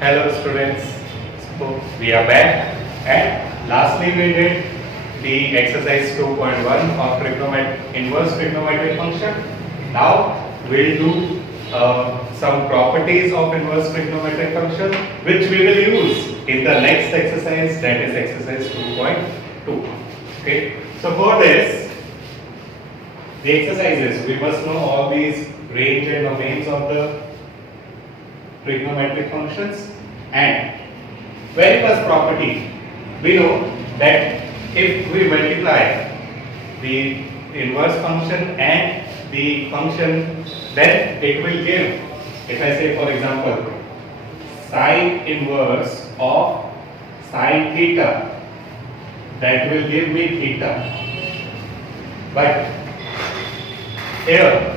Hello students, so we are back and lastly we did the exercise 2.1 of inverse trigonometric function. Now we'll do some properties of inverse trigonometric function which we will use in the next exercise, that is exercise 2.2. Okay, so for this the exercises we must know all these range and domains of the trigonometric functions. And very first property, we know that if we multiply the inverse function and the function, then it will give, if I say for example sine inverse of sine theta, that will give me theta. But here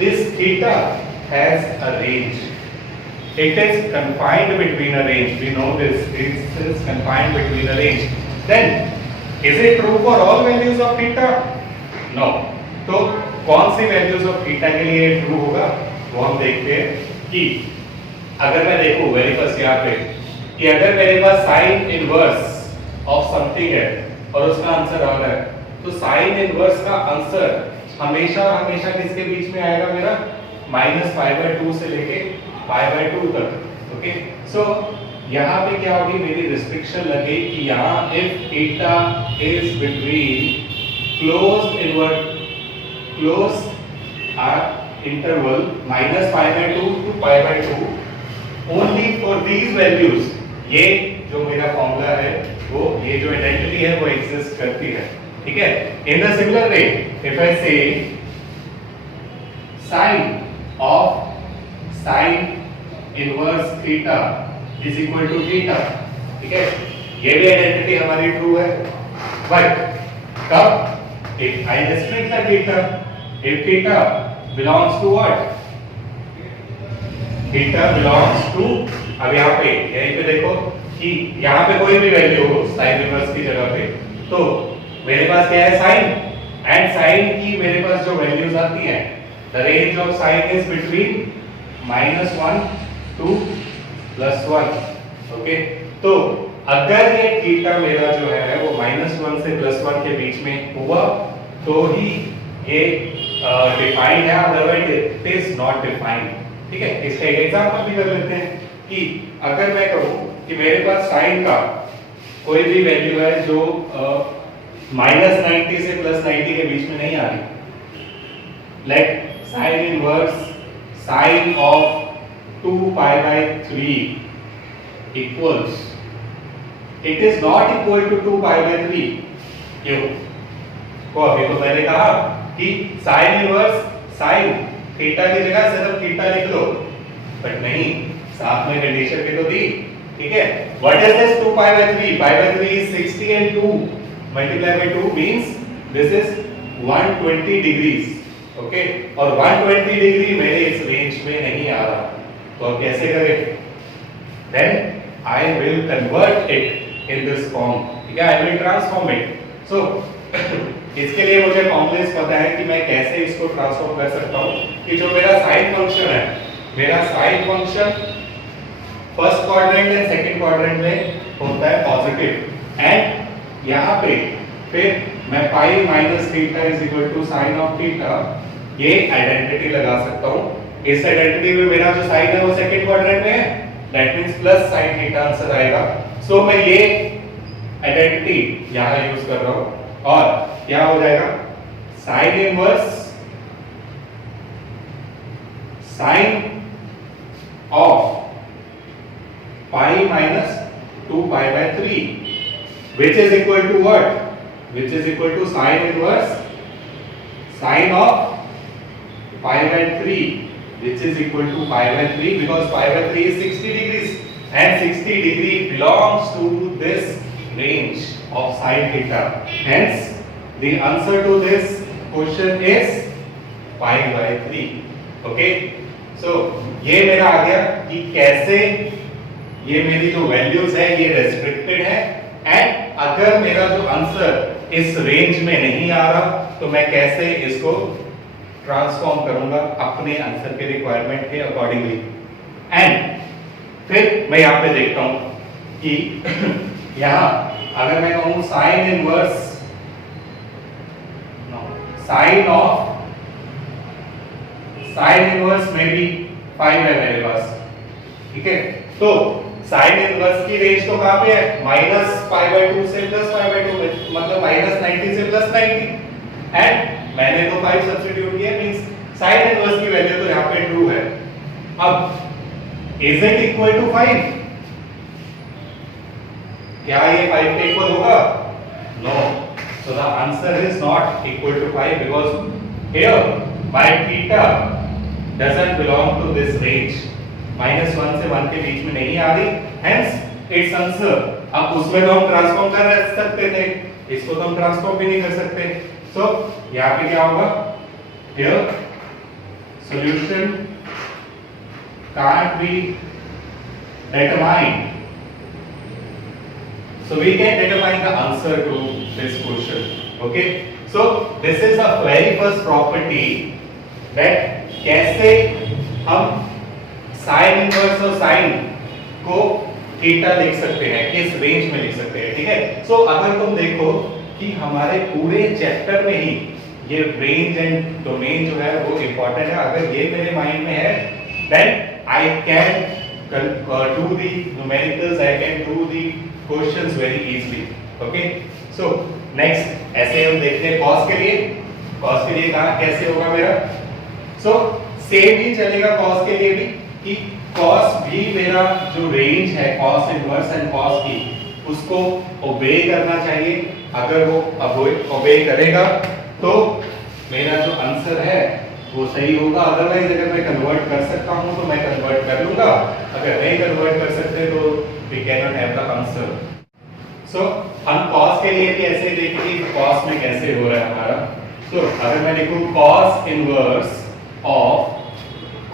this theta has a range. It is confined between a range. We know this. It is confined between a range. Then, is it true for all values of theta? No. तो कौन सी values of theta के लिए true होगा? वो हम देखते हैं कि अगर मैं देखूं वेरी फर्स्ट यहाँ पे कि अगर मेरे पास sin inverse of something है और उसका आंसर आ रहा है, तो sin inverse का आंसर हमेशा हमेशा किसके बीच में आएगा मेरा? -π/2 से लेके π/2 तक. ओके, सो यहाँ पे क्या होगी, मेरी रिस्ट्रिक्शन लगे कि यहाँ if theta is between close interval -π/2 to π/2 only for these values. ये जो मेरा फॉर्मूला है वो ये जो आइडेंटिटी है वो एग्जिस्ट करती है. ठीक है. In the similar way if I say sin of sin inverse theta is equal to theta. ठीक है, ये भी आइडेंटिटी हमारी ट्रू है. बट कब? If I restrict the theta, if theta belongs to what? Theta belongs to, अब यहाँ पे यहीं पे देखो कि यहाँ पे कोई भी वैल्यू हो साइन इनवर्स की जगह पे, तो मेरे पास क्या है? साइन. एंड साइन की मेरे पास जो वैल्यूज आती है, the range of sine is between -1 to +1. Okay, तो अगर ये थीटा मेरा जो है वो -1 से +1 के बीच में हुआ तो ही ये डिफाइंड है, otherwise it is not defined. ठीक है, इसका एक एग्जांपल भी कर लेते हैं कि अगर मैं कहूं कि मेरे पास साइन का कोई भी वैल्यू है जो -90 से +90 के बीच में नहीं आ रही, like sine inverse sine of 2π/3 equals, it is not equal to 2π/3. क्यों? तो अभी तो मैंने कहा कि sin इनवर्स sin थीटा की जगह सिर्फ थीटा लिख लो, बट नहीं, साथ में कंडीशन भी तो दी. ठीक है, what is this 2π/3? π/3 is 60 and 2 multiplied by 2 means this is 120 degrees. Okay, और 120 डिग्री मेरे इस रेंज में नहीं आ रहा, तो अब कैसे करें? Then I will convert it in this form. ठीक है, I will transform it. So इसके लिए मुझे फॉर्मूलेस पता है कि मैं कैसे इसको ट्रांसफॉर्म कर सकता हूँ कि जो मेरा साइन फंक्शन है, मेरा sine function first quadrant and second quadrant में होता है पॉजिटिव, एंड यहाँ पे फिर मैं pi minus theta is equal to sine of theta ये आइडेंटिटी लगा सकता हूँ. इस आइडेंटिटी में मेरा जो साइन है वो सेकंड क्वाड्रेंट में है, that means plus sine theta answer आएगा. सो मैं ये आइडेंटिटी यहाँ यूज कर रहा हूँ और क्या हो जाएगा? Sine inverse sine of pi minus 2π/3 which is equal to what? Which is equal to sin inverse sin of π/3 which is equal to π/3 because π/3 is 60 degrees and 60 degree belongs to this range of sin theta. Hence the answer to this question is π/3. Okay, so ये मेरा आ गया कि कैसे ये मेरी जो values है ये रेस्ट्रिक्टेड है, एंड अगर मेरा जो आंसर इस रेंज में नहीं आ रहा तो मैं कैसे इसको ट्रांसफॉर्म करूंगा अपने आंसर के रिक्वायरमेंट के अकॉर्डिंगली. एंड फिर मैं यहाँ पे देखता हूँ कि यहाँ अगर मैं कहूँ साइन इनवर्स साइन इनवर्स में भी 5 है मेरे पास, ठीक है। तो साइन इनवर्स की रेंज तो कहाँ पे है, -π/2 से +π/2 में, मतलब -90 से +90, एंड मैंने तो 5 सब्स्टिट्यूट किया, मींस साइन इनवर्स की वैल्यू तो यहाँ पे 2 है। अब इज इट इक्वल टू 5? क्या ये 5 के इक्वल होगा? No, so the answer is not equal to 5 because here my theta doesn't belong to this range, -1 से 1 के बीच में नहीं आ रही, hence its answer। अब उसमें तो हम ट्रांसफॉर्म कर सकते थे, इसको तो हम ट्रांसफॉर्म भी नहीं कर सकते, so यहाँ पे क्या होगा, here solution can't be determined, so we can determine the answer to this question, okay। So this is the very first property that कैसे हम साइन इनवर्स और साइन को थीटा लिख सकते हैं, किस रेंज में लिख सकते हैं, ठीक है। सो अगर तुम देखो कि हमारे पूरे चैप्टर में ही ये रेंज एंड डोमेन जो है वो इंपॉर्टेंट है, अगर ये मेरे माइंड में है then I can do the numericals, I can do the questions very easily, okay। So next ऐसे हम देखते हैं cos के लिए कहाँ कैसे होगा मेरा, so सेम ही चलेगा cos के लिए भी, कि cos भी मेरा जो रेंज है cos इनवर्स एंड cos की, उसको ओबे करना चाहिए। अगर वो ओबे करेगा तो मेरा जो आंसर है वो सही होगा, अदरवाइज अगर मैं कन्वर्ट कर सकता हूं तो मैं कन्वर्ट कर लूंगा, अगर नहीं कन्वर्ट कर सकते तो we can not have the answer. So हम cos के लिए भी ऐसे देखेंगे कि cos में कैसे हो रहा है हमारा। सो अगर मैं लिखूं cos inverse of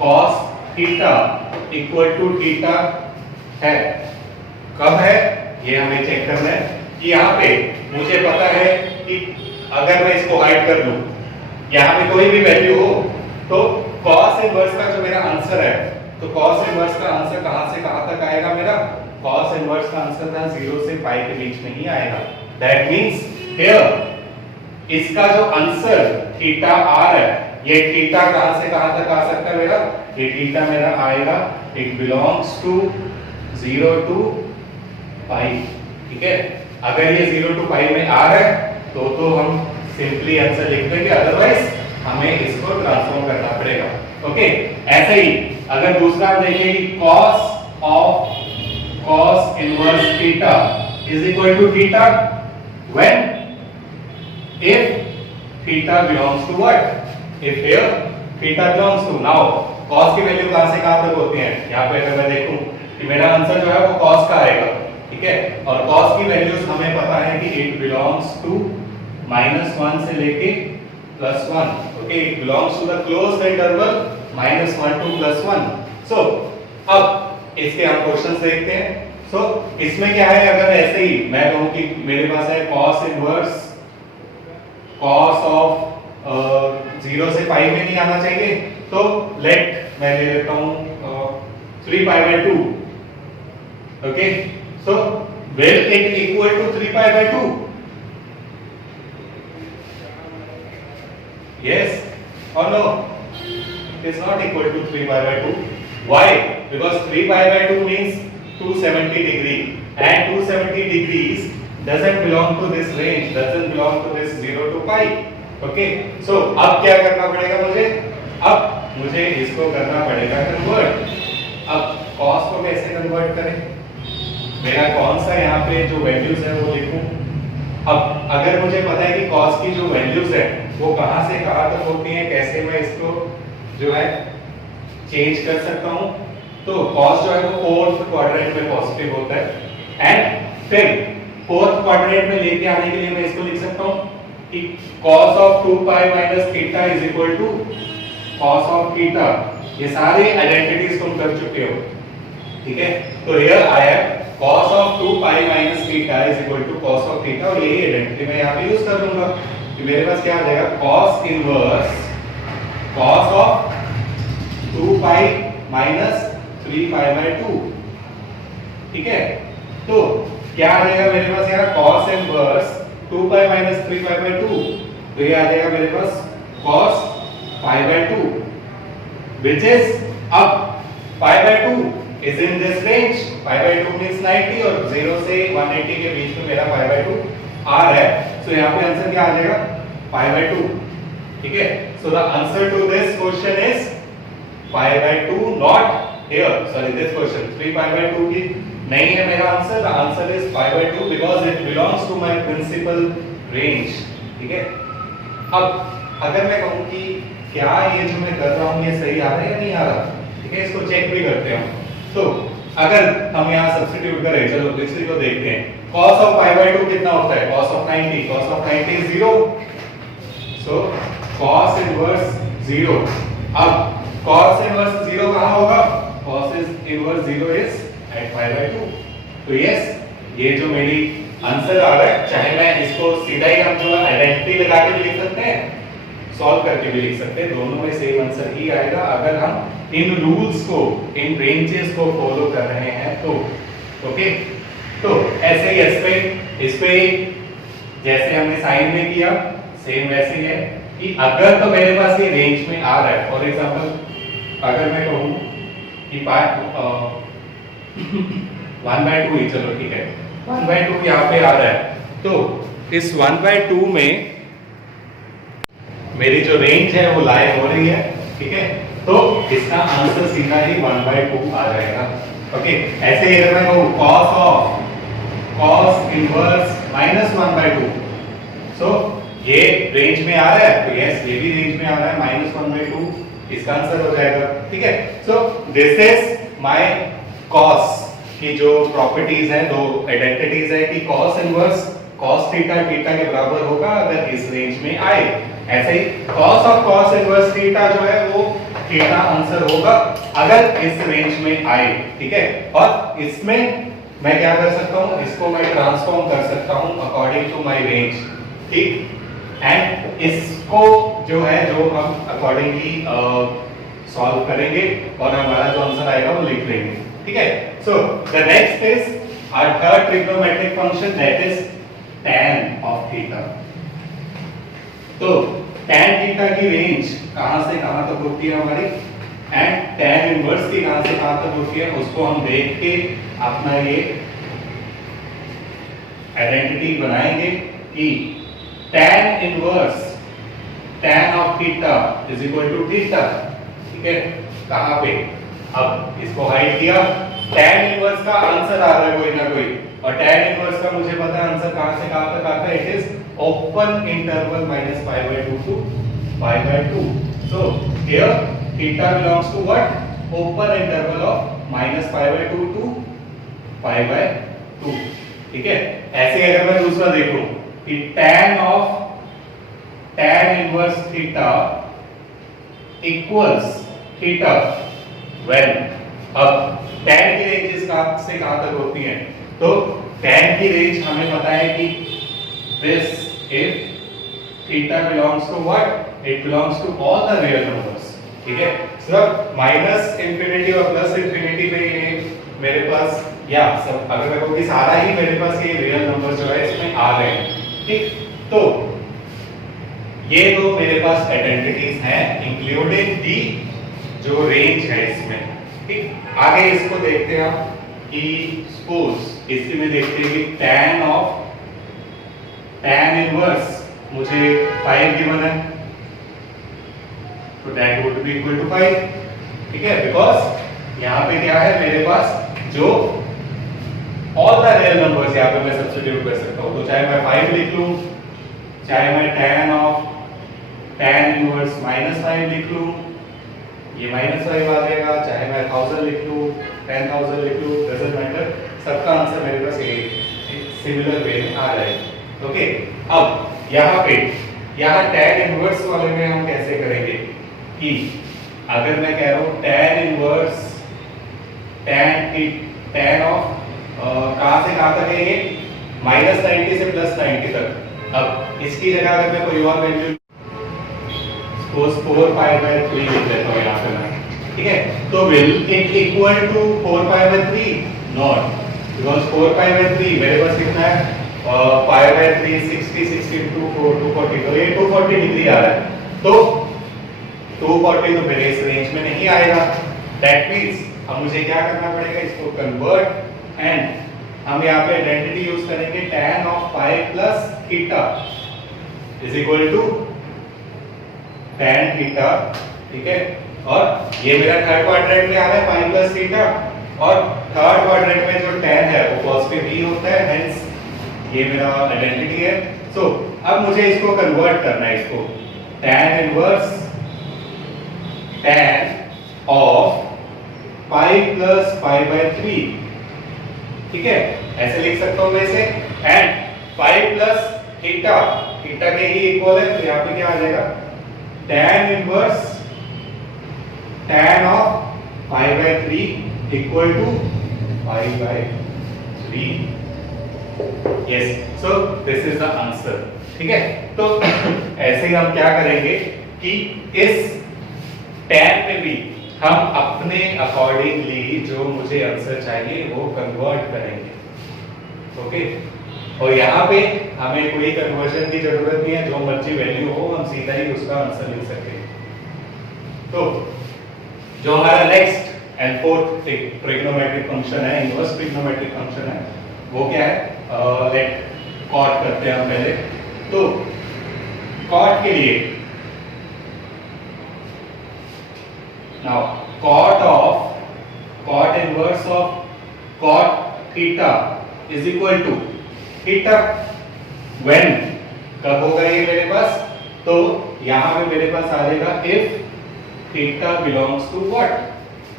cos theta equal to theta है, कब है ये हमें चेक करना है कि यहाँ पे मुझे पता है कि अगर मैं इसको हाइड कर दूं, यहाँ पे कोई भी वैल्यू हो, तो cos इनवर्स का जो मेरा आंसर है, तो cos इनवर्स का आंसर कहां से कहां तक आएगा मेरा, cos इनवर्स का आंसर था 0 से π के बीच में ही आएगा। दैट मींस हियर इसका जो आंसर थीटा r है, ये थीटा कहां से कहां तक आ सकता है मेरा, ये थीटा मेरा आएगा, इट बिलोंग्स टू 0 टू π, ठीक है। अगर ये 0 टू π में आ रहा है तो हम सिंपली आंसर लिख देंगे, अदरवाइज हमें इसको ट्रांसफॉर्म करना पड़ेगा, ओके। ऐसे ही अगर दूसरा हम देखें कि cos of cos inverse theta is equal to theta when if theta belongs to what, if here theta belongs to, now cos की वैल्यू कहां से कहां तक होती है, यहां पे अगर मैं देखूं कि मेरा आंसर जो है वो cos का आएगा, ठीक है। और cos की वैल्यूज हमें पता है कि इट बिलोंग्स टू -1 से लेके +1, okay, it belongs to the closed interval -1 to +1। So अब इसके हम क्वेश्चंस देखते हैं। सो इसमें क्या है, अगर ऐसे ही मैं कहूं कि मेरे पास है cos इनवर्स cos ऑफ 0 से π में नहीं आना चाहिए, तो लेट मैं ले लेता हूं 3π/2, okay. So will it equal to 3π/2? Yes or no? It is not equal to 3π/2. Why? Because 3π/2 means 270 degree, and 270 degrees doesn't belong to this range, doesn't belong to this 0 to π. Okay? So अब क्या करना पड़ेगा मुझे? अब मुझे इसको करना पड़ेगा कन्वर्ट। अब cos को कैसे कन्वर्ट करें? मेरा कौन सा यहाँ पे जो वैल्यूज है वो लिखूं। अब अगर मुझे पता है कि cos की जो वैल्यूज है वो कहां से कहां तक होती हैं, कैसे मैं इसको जो है चेंज कर सकता हूं, तो cos जो है वो फोर्थ क्वाड्रेंट में पॉजिटिव होता है, एंड फिर फोर्थ क्वाड्रेंट में लेके आने के लिए मैं इसको लिख सकता हूं कि cos of 2π - theta is equal to cos of theta. ये सारे आइडेंटिटीज तुम कर चुके हो, ठीक है। तो here I have cos of 2π - theta is equal to cos of theta, और यही आइडेंटिटी मैं यहां पे यूज कर लूंगा कि मेरे पास क्या आ जाएगा cos इनवर्स cos ऑफ 2π - 3π/2 ठीक है, तो क्या आ जाएगा मेरे पास यहाँ cos inverse 2 pi minus 3 pi by 2, तो ये आ जाएगा मेरे पास cos pi by 2 which is अब pi by 2 is in this range, pi by 2 means 90 और 0 से 180 के बीच में मेरा पाई बाय 2 आ रहा है, so यहाँ पे आंसर क्या आ जाएगा पाई बाय 2, ठीक है। So the answer to this question is pi by 2, not here, sorry this question 3 pi by 2 की नहीं है मेरा answer, the answer is pi by 2 because it belongs to my principal range, ठीक है। अब अगर मैं कहूँ कि क्या ये जो मैं कर रहा हूँ ये सही आ रहा है या नहीं आ रहा, ठीक है, इसको चेक भी करते हैं। तो अगर हम यहाँ सब्स्टिट्यूट करें, चलो इसी को देखते हैं, cos of pi by 2 कितना होता है, cos of 90 is 0, so cos inverse 0, अब cos inverse 0 कहाँ होगा, cos inverse 0 is at pi by 2, तो यस ये जो मेरी आंसर आ रहा है, चाहे मैं इसको सीधा ही हम जो आइडेंटिटी लगा के भी लिख सकते हैं, सॉल्व करके भी लिख सकते हैं, दोनों में सेम आंसर ही आएगा अगर हम इन रूल्स को, इन रेंजेस को फॉलो कर रहे हैं तो। ओके, तो ऐसे ही इस पे जैसे हमने साइन में किया सेम वैसे ही है कि अगर तो मेरे पास ये रेंज में आ रहा है, फॉर एग्जांपल अगर मैं कहूं कि 1/2 ही, चलो ठीक है 1/2 यहाँ पे आ रहा है, तो इस 1/2 में मेरी जो रेंज है वो लाई हो रही है, ठीक है, तो इसका आंसर सीधा ही 1/2 आ जाएगा। ओके, ऐसे ही अगर मैं कहूं cos इनवर्स -1/2, सो ये रेंज में आ रहा है, तो यस ये भी रेंज में आ रहा है -1/2, इसका आंसर हो जाएगा, ठीक है। So this is my cos की जो प्रॉपर्टीज है, दो आइडेंटिटीज है कि cos inverse cos theta theta के बराबर होगा अगर इस रेंज में आए, ऐसे ही cos of cos inverse theta जो है वो थीटा आंसर होगा अगर इस रेंज में आए, ठीक है। और इसमें मैं क्या कर सकता हूं, इसको मैं ट्रांसफॉर्म कर सकता हूं अकॉर्डिंग टू माय रेंज, ठीक, एंड इसको जो है जो हम अकॉर्डिंगली सॉल्व करेंगे और हमारा जो आंसर आएगा वो लिख लेंगे, ठीक है। So the next is our third trigonometric function that is tan of theta. तो tan थीटा की रेंज कहां से कहां तक होती है हमारी, एंड tan इनवर्स की कहां से कहां तक होती है, उसको हम देख के अपना ये आइडेंटिटी बनाएंगे कि tan inverse tan of theta is equal to theta, ठीक है। कहां पे, अब इसको हाइड किया, tan इनवर्स का आंसर आ रहा है कोई ना कोई, और tan इनवर्स का मुझे पता है आंसर कहां से कहां तक आता है, it is open interval -π/2 to π/2, so here theta belongs to what, open interval of -π/2 to π/2, ठीक है। ऐसे अगर मैं दूसरा देखूं कि tan inverse theta equals theta when, अब tan की रेंज कहां से कहां तक होती है, तो tan की रेंज हमें पता है कि this if theta belongs to what, it belongs to all the real numbers, ठीक है। सिर्फ माइनस इंफिनिटी और प्लस इंफिनिटी पे ये मेरे पास, या सब अगर मैं कहूं कि सारा ही मेरे पास ये रियल नंबर जो है इसमें आ रहे हैं, ठीक, तो ये दो मेरे पास आइडेंटिटीज हैं इंक्लूडिंग दी जो रेंज है इसमें, ठीक। आगे इसको देखते हैं आप कि सपोज इसी में देखते हैं कि tan इनवर्स मुझे 5 गिवन है, तो that would be equal to 5, ठीक है, बिकॉज यहाँ पे क्या है मेरे पास जो ऑल द रियल नंबर्स यहाँ पे मैं सब्स्टिट्यूट कर सकता हूँ, तो चाहे मैं 5 लिख लूं, चाहे मैं tan इनवर्स -5 लिख लूं, ये -5 आ जाएगा, चाहे मैं 1000 लिख लूं, 10,000 लिख लूं, डजंट मैटर, सबका आंसर मेरे पास एक सिमिलर वे में आ जाएगा। ओके, अब यहाँ tan इनवर्स वाले में हम कैसे करेंगे कि अगर मैं कह रहा हूँ tan इनवर्स tan ऑफ कहां से कहां तक है ये, -90 से +90 तक, अब इसकी जगह अगर मैं कोई और वैल्यू सपोज 4π/3 लिख देता हूँ यहाँ पे मैं, ठीक है, तो will it equal to 4π/3, not, because 4π/3 मेरे पास कितना है, π/3 60 60 into 4 240, तो ये 240 डिग्री आ रहा है। तो 240 तो मेरे इस रेंज में नहीं आएगा। दैट मींस अब मुझे क्या करना पड़ेगा, इसको कन्वर्ट, एंड हम यहाँ पे आइडेंटिटी यूज करेंगे tan of phi plus theta is equal to tan theta, ठीक है। और ये मेरा थर्ड क्वाड्रेंट में आ रहा है पाई प्लस थीटा, और थर्ड क्वाड्रेंट में जो tan है वो पॉजिटिव ही होता है, हेंस ये मेरा आइडेंटिटी है। सो अब मुझे इसको कन्वर्ट करना है, इसको tan inverse tan of pi plus pi by 3, ठीक है, ऐसे लिख सकता हूं मैं इसे। And pi plus theta, theta के ही इक्वल है, तो यहाँ पे क्या आ जाएगा, tan inverse tan of pi by 3 equal to pi by 3। Yes, so this is the answer, ठीक है। तो ऐसे ही हम क्या करेंगे कि इस tan में भी हम अपने अकॉर्डिंगली जो मुझे आंसर चाहिए वो कन्वर्ट करेंगे, ओके। और यहाँ पे हमें कोई कन्वर्जन की जरूरत नहीं है, जो मर्जी वैल्यू हो हम सीधा ही उसका आंसर लिख सकते हैं। तो जो हमारा next and fourth trigonometric function है, इनवर्स ट्रिग्नोमेट्रिक फंक्शन है, वो क्या है, लेट कॉट करते हैं हम पहले। तो कॉट के लिए now cot inverse of cot theta is equal to theta when, कब होगा ये मेरे पास, तो यहां पे मेरे पास आ जाएगा if theta belongs to what।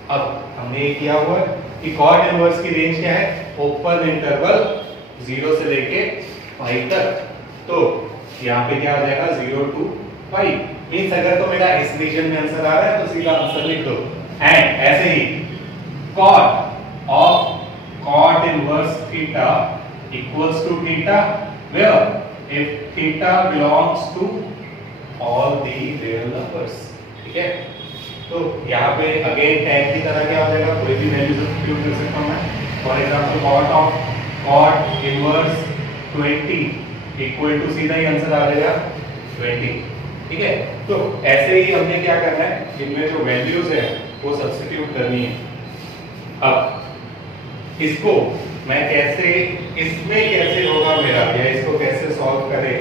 अब हमने ये किया हुआ है कि cot inverse की रेंज क्या है, ओपन इंटरवल 0 से लेके पाई तक, तो यहाँ पे क्या आ जाएगा 0 to पाई। मींस अगर तो मेरा इस रीजन में आंसर आ रहा है तो सीधा आंसर लिख दो। एंड ऐसे ही cot of cot inverse theta equals to theta where if theta belongs to all the real numbers, ठीक है। तो यहाँ पे अगेन tan की तरह क्या हो जाएगा, कोई भी वैल्यू सब्स्टिट्यूट कर सकता हूं मैं। For example cot of cot inverse 20 equal to सीधा ही आंसर आ जाएगा 20, ठीक है। तो ऐसे ही हमने क्या करना है, इनमें जो वैल्यूज है वो सब्स्टिट्यूट करनी है। अब इसको मैं कैसे, इसमें कैसे होगा मेरा, या इसको कैसे सॉल्व करें,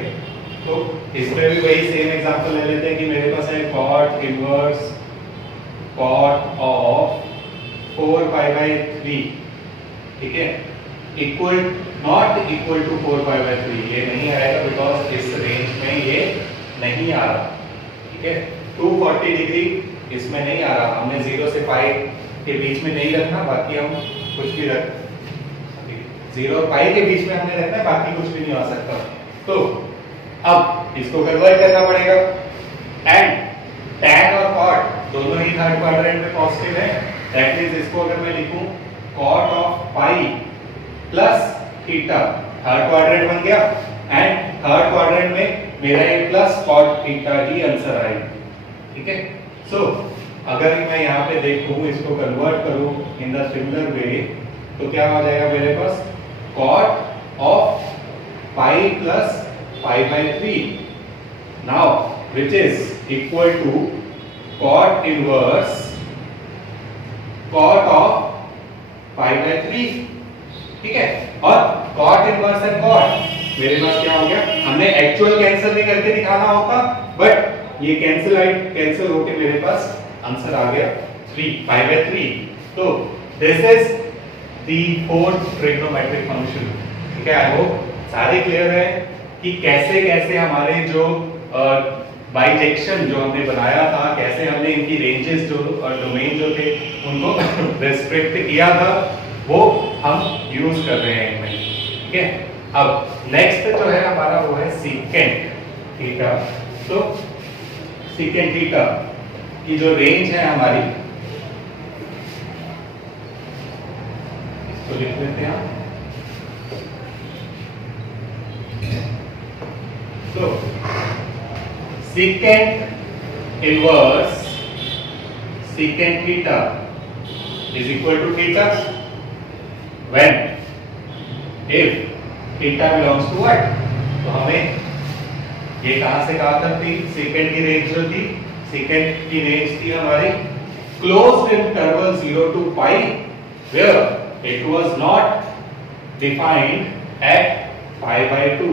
तो इसमें भी वही सेम एग्जांपल ले लेते हैं कि मेरे पास है cot इनवर्स cot ऑफ 4π/3, ठीक है, इक्वल नॉट इक्वल टू 4π/3, ये नहीं आएगा बिकॉज इस रेंज में ये नहीं आ रहा, ठीक है। 240 डिग्री इसमें नहीं आ रहा, हमने 0 से पाई के बीच में नहीं रखना, बाकी हम कुछ भी रख, 0 और पाई के बीच में हमने रखना है, बाकी कुछ भी नहीं आ सकता। तो अब इसको कन्वर्ट करना पड़ेगा। एंड tan और cot दोनों ही थर्ड क्वाड्रेंट में पॉजिटिव है, दैट मींस इसको अगर मैं लिखूं cot of pi plus theta, third quadrant बन गया, एंड थर्ड क्वाड्रेंट में मेरा ये प्लस cot थीटा ही आंसर आएगा, ठीक है। सो अगर मैं यहाँ पे देखूं, इसको कन्वर्ट करूं इन द सिमिलर वे, तो क्या हो जाएगा मेरे पास cot of pi plus pi by 3 now which is equal to cot inverse cot of pi by 3, ठीक है। और cot इनवर्स है cot, मेरे पास क्या हो गया, हमने एक्चुअल कैंसिल नहीं करके दिखाना होता, बट ये कैंसिल होके मेरे पास आंसर आ गया 3 5/3। तो this is the fourth trigonometric function, ठीक है। आई होप सारे क्लियर है कि कैसे कैसे हमारे जो बाइजेक्शन जो हमने बनाया था, कैसे हमने इनकी रेंजेस जो और डोमेन जो थे उनको रिस्ट्रिक्ट किया था, वो हम यूज कर रहे हैं इनमें, ठीक है। अब नेक्स्ट जो है हमारा वो है सीकेंट थीटा। तो सीकेंट थीटा की जो रेंज है हमारी, इसको लिख लेते हैं। तो secant inverse secant theta is equal to theta when if theta belongs to what, तो हमें ये कहां से कहां तक थी, सेकंड की रेंज जो थी, सेकंड की रेंज थी हमारी closed interval 0 to pi where it was not defined at pi by 2,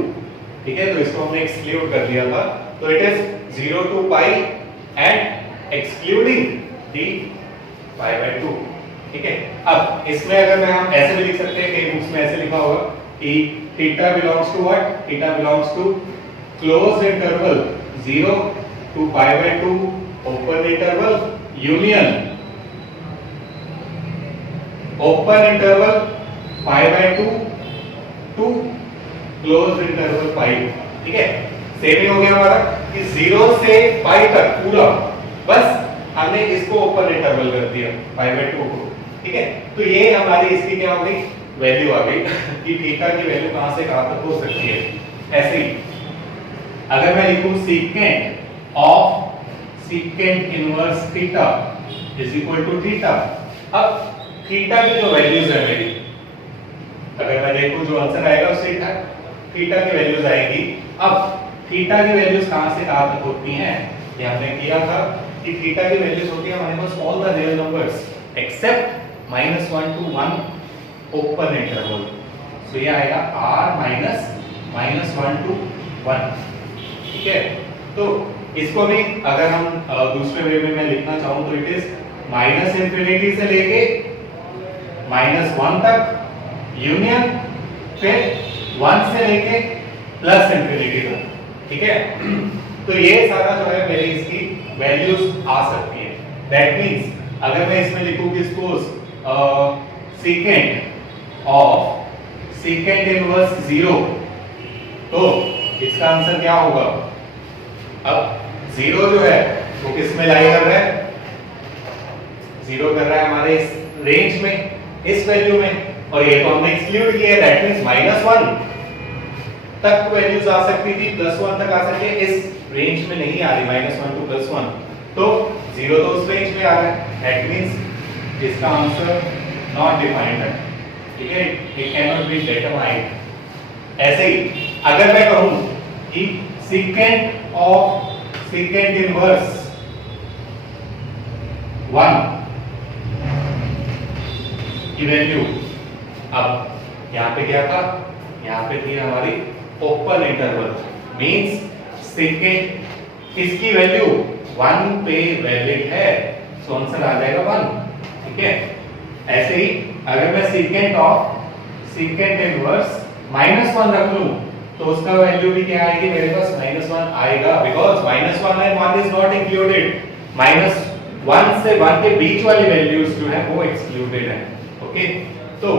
ठीक है। तो इसको हमने एक्सक्लूड कर दिया था, तो it is 0 to pi and excluding the pi by 2, ठीक है। अब इसमें अगर मैं हम ऐसे भी लिख सकते हैं, कई बुक्स में ऐसे लिखा होगा कि theta belongs to what, theta belongs to closed interval 0 to pi by 2 open interval union open interval pi by 2 to closed interval pi, ठीक है। सेम ही हो गया हमारा कि 0 से pi तक पूरा, बस हमने इसको ओपन इंटरवल कर दिया pi by 2 को, ठीक है। तो ये हमारी इसकी क्या हो गई, वैल्यू आ गई कि थीटा की वैल्यू कहां से कहां तक हो सकती है। ऐसे ही अगर मैं लिखूं secant of secant inverse theta is equal to theta, अब थीटा की जो वैल्यूज है मेरी, अगर मैं देखूं जो आंसर आएगा उससे थीटा की वैल्यूज आएगी। अब थीटा की वैल्यूज कहां से कहां तक होती हैं, ये हमने किया था कि थीटा की वैल्यूज होती है हमारे पास all the real numbers except -1 to 1 open interval, so ये आएगा r -1 to 1, ठीक है। तो इसको भी अगर हम दूसरे वे में मैं लिखना चाहूं तो इट इज -∞ से लेके -1 तक यूनियन, फिर 1 से लेके +∞ तक, ठीक है। तो ये सारा जो है मेरी इसकी वैल्यूज आ सकती है। दैट मींस अगर मैं इसमें लिखूं कि इसको सीकेंट ऑफ सीकेंट इनवर्स 0, तो इसका आंसर क्या होगा। अब 0 जो है वो किस में लाई कर रहा है, 0 कर रहा है हमारे इस रेंज में, इस वैल्यू में, और ये तो हमने एक्सक्लूड किया है। दैट मींस -1 तक वैल्यूज आ सकती थी, +1 तक आ सकती है, इस रेंज में नहीं आ रही, -1 to +1, तो 0 तो उस रेंज में आ रहा है। दैट मींस इसका आंसर नॉट डिफाइंड है, ठीक है, it can not be determined. ऐसे ही अगर मैं कहूं कि सीकेंट ऑफ सीकेंट इनवर्स 1 की वैल्यू, अब यहां पे क्या था, यहां पे थी हमारी ओपन इंटरवल, मींस सीकेंट इसकी वैल्यू 1 पे वैलिड है, सो आंसर आ जाएगा 1, ठीक है। ऐसे ही अगर मैं सीकेंट ऑफ सीकेंट इनवर्स -1 रख लूं तो उसका वैल्यू भी क्या आएगी, मेरे पास -1 आएगा, because -1 and 1 is not included, -1 से 1 के बीच वाली वैल्यूज जो है वो एक्सक्लूडेड है, ओके। तो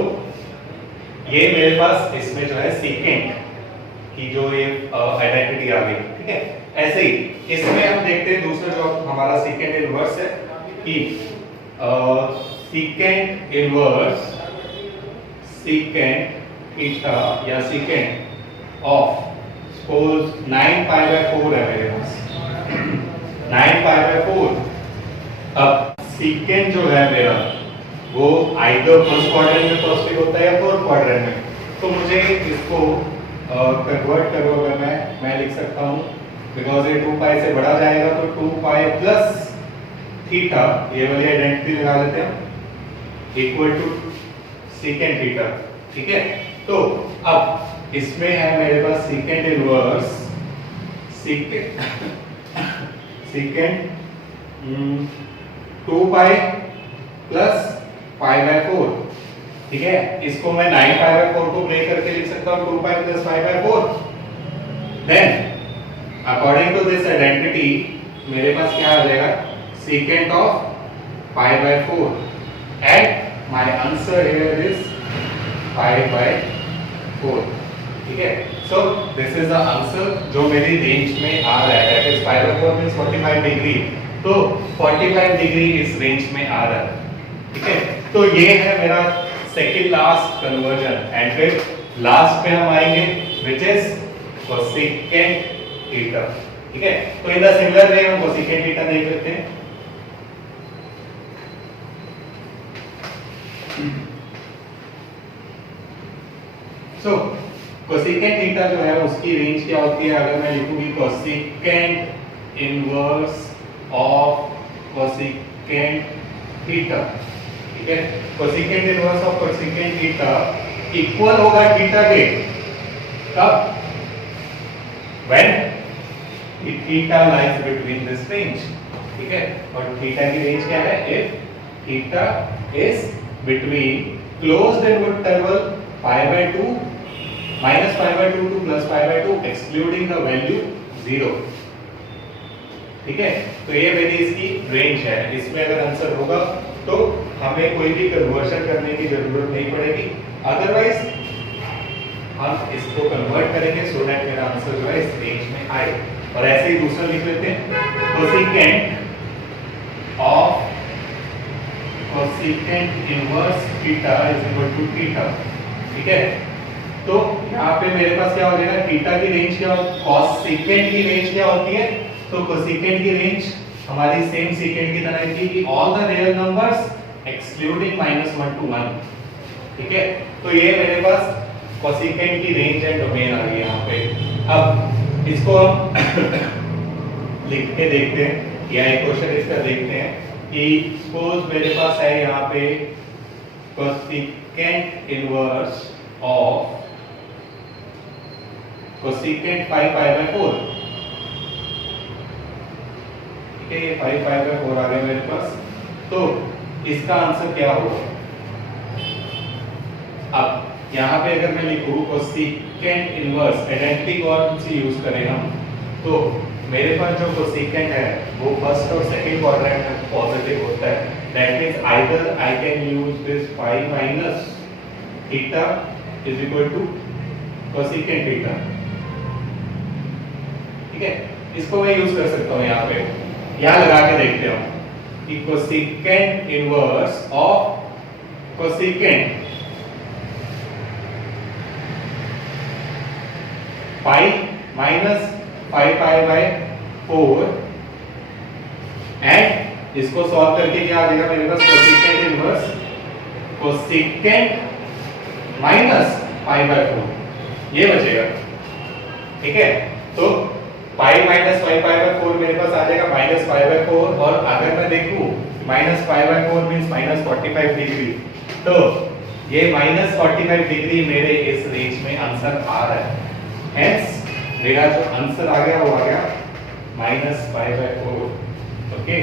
ये मेरे पास इसमें जो है सीकेंट की जो ये आइडेंटिटी आ गई, ठीक है। ऐसे ही इसमें हम देखते हैं दूसरा जो हमारा सीकेंट इनवर्स है कि सीकेंट इनवर्स सीकेंट थीटा या सीकेंट ऑफ सपोज 9π/4 है मेरे पास 9π/4। अब सीकेंट जो है मेरा वो आइदर फर्स्ट क्वाड्रेंट में पॉजिटिव होता है या फोर्थ क्वाड्रेंट में, तो मुझे इसको कन्वर्ट करो अगर मैं लिख सकता हूं, बिकॉज ये 2π से बढ़ा जाएगा तो 2π प्लस थीटा, ये वाली आइडेंटिटी लगा लेते हैं, इक्वल टू सीकेंट थीटा, ठीक है। तो अब इसमें है मेरे पास सीकेंट इनवर्स सीकेंट 2π प्लस π/4, ठीक है। इसको मैं 9π/4 को ब्रेक करके लिख सकता हूं 2π plus π/4। Then according to this identity मेरे पास क्या आ जाएगा, secant of π/4 and my answer here is π/4, ठीक है। So this is the answer जो मेरी रेंज में आ रहा है, दैट इज π/4 मींस 45 डिग्री, तो 45 डिग्री इस रेंज में आ रहा है, ठीक है। तो ये है मेरा सेकंड लास्ट कन्वर्जन, एंड फिर लास्ट पे हम आएंगे व्हिच इज कोसेकेंट थीटा, ठीक है। तो इन द सिमिलर वे हम कोसेकेंट थीटा देख लेते हैं। सो कोसेकेंट थीटा जो है उसकी रेंज क्या होती है, अगर मैं लिखूंगी cosecant inverse of cosecant theta, ठीक है, cosecant inverse of cosecant theta equal होगा थीटा के, कब, when theta lies between this range, ठीक है, और थीटा की रेंज क्या है, if theta is between closed interval pi by 2 minus pi bye 2 two plus pi bye 2 excluding the value 0, ठीक है। तो ये मेरी इसकी रेंज है, इसमें अगर आंसर होगा तो हमें कोई भी कन्वर्शन करने की जरूरत नहीं पड़ेगी, अदरवाइज हम इसको कन्वर्ट करेंगे सो दैट मेरा आंसर जो है इस रेंज में आए। और ऐसे ही दूसरा लिख लेते हैं, cosecant of cosecant inverse theta is equal to theta, ठीक है। तो यहाँ पे मेरे पास क्या हो जाएगा, थीटा की रेंज क्या होती है, कोसेकेंट की रेंज क्या होती है, तो कोसेकेंट की रेंज हमारी सेम सेकेंड की तरह थी कि all the real numbers excluding -1 to 1, ठीक है। तो ये मेरे पास कोसेकेंट की रेंज एंड डोमेन आ गई यहाँ पे। अब इसको हम लिख के देखते हैं या एक क्वेश्चन इसका देखते हैं कि सपोज मेरे पास है यहाँ पे cosecant inverse of cosecant 5 pi by 4, ठीक है, ये 5 पाई बाय 4 आ गया मेरे पास। तो इसका आंसर क्या होगा, अब यहाँ पे अगर मैं लिखूं कोसेकेंट इनवर्स, आइडेंटिटी कौन सी यूज करें हम, तो मेरे पास जो कोसेकेंट है वो फर्स्ट और सेकंड क्वाड्रेंट में पॉजिटिव होता है, that means either I can use this 5 minus theta is equal to cosecant theta, ठीक है, इसको मैं यूज कर सकता हूँ यहाँ पे, यहाँ लगा के देखते हो कि cosecant inverse of cosecant 5 minus 5 pi by 4 and इसको सॉल्व करके क्या आ जाएगा मेरे पास, cosecant inverse cosecant minus pi by 4 ये बचेगा, ठीक है। तो पाई माइनस 5 पाई बाय 4 मेरे पास आ जाएगा माइनस पाई बाय 4, और अगर मैं देखूं minus pi by 4 means minus 45 degree, तो ये माइनस 45 डिग्री मेरे इस रेंज में आंसर आ रहा है, हेंस मेरा जो आंसर आ गया वो आ गया -5/4, ओके।